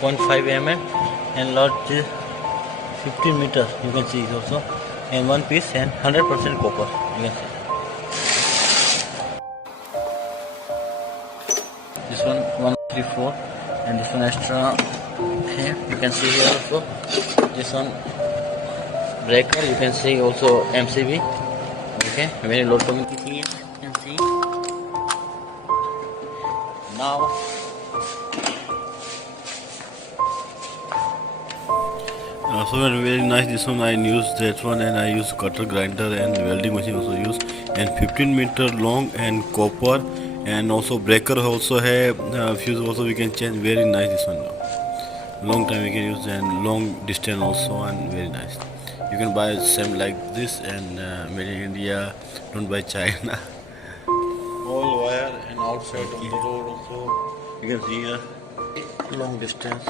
0.5 mm and large is 15 meters. You can see it also, and one piece and 100% copper. You can see this one 134, and this one extra here. You can see here also. This one breaker. You can see also MCB. Okay, very low communication. You can see now. So very nice. This one I used that one, and I use cutter grinder and welding machine also use, and 15-meter long and copper, and also breaker also have fuse also we can change. Very nice this one. Long time we can use, and long distance also, and very nice. You can buy same like this, and made in India. Don't buy China. All wire and outside on the road also. You can see here long distance.